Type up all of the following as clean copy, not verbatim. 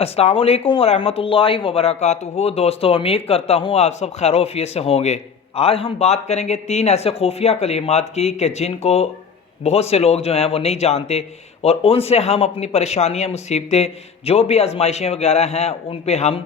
अस्सलाम वालेकुम वरहमतुल्लाहि वबरकातुहू। दोस्तों, उम्मीद करता हूँ आप सब खैर आफियत से होंगे। आज हम बात करेंगे 3 ऐसे खुफिया कलिमात की कि जिनको बहुत से लोग जो हैं वो नहीं जानते, और उनसे हम अपनी परेशानियाँ, मुसीबतें, जो भी आजमाइशें वगैरह हैं उन पे हम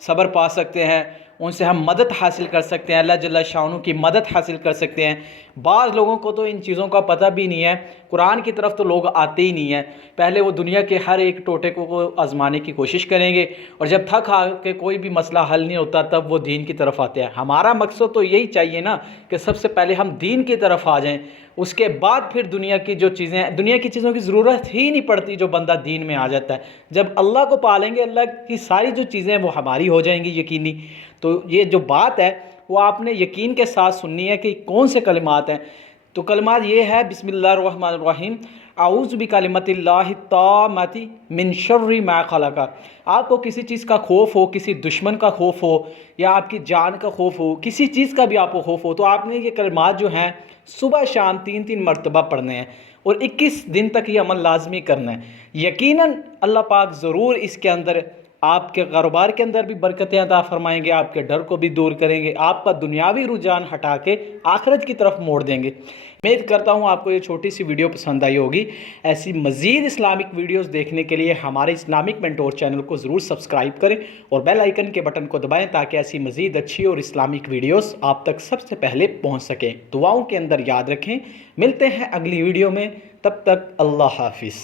सब्र पा सकते हैं, उनसे हम मदद हासिल कर सकते हैं, अल्लाह जल्ल शाअनहू की मदद हासिल कर सकते हैं। बाज़ लोगों को तो इन चीज़ों का पता भी नहीं है, कुरान की तरफ तो लोग आते ही नहीं हैं। पहले वो दुनिया के हर एक टोटे को आजमाने की कोशिश करेंगे, और जब थक हार के कोई भी मसला हल नहीं होता तब वो दीन की तरफ आते हैं। हमारा मकसद तो यही चाहिए ना कि सबसे पहले हम दीन की तरफ आ जाएं, उसके बाद फिर दुनिया की जो चीज़ें, दुनिया की चीज़ों की ज़रूरत ही नहीं पड़ती जो बंदा दीन में आ जाता है। जब अल्लाह को पालेंगे, अल्लाह की सारी जो चीज़ें वो हमारी हो जाएंगी यकीनी। तो ये जो बात है वो आपने यकीन के साथ सुननी है कि कौन से कलिमात हैं। तो कलिमात ये है, बिस्मिल्लाहिर्रहमानिर्रहीम, आऊज़ु बिकलिमतिल्लाहि ताम्मति मिन शर्रि मा खलक़। आपको किसी चीज़ का खौफ हो, किसी दुश्मन का खौफ हो, या आपकी जान का खौफ हो, किसी चीज़ का भी आपको खौफ हो, तो आपने ये कलिमात जो हैं सुबह शाम 3-3 मरतबा पढ़ने हैं, और 21 दिन तक ये अमल लाजमी करना है। यकीनन अल्लाह पाक ज़रूर इसके अंदर आपके कारोबार के अंदर भी बरकतें अता फरमाएंगे, आपके डर को भी दूर करेंगे, आपका दुनियावी रुझान हटा के आखिरत की तरफ मोड़ देंगे। उम्मीद करता हूँ आपको ये छोटी सी वीडियो पसंद आई होगी। ऐसी मज़ीद इस्लामिक वीडियोस देखने के लिए हमारे इस्लामिक मेंटोर चैनल को ज़रूर सब्सक्राइब करें और बेल आइकन के बटन को दबाएं, ताकि ऐसी मज़ीद अच्छी और इस्लामिक वीडियोस आप तक सबसे पहले पहुँच सकें। दुआओं के अंदर याद रखें। मिलते हैं अगली वीडियो में, तब तक अल्लाह हाफिज़।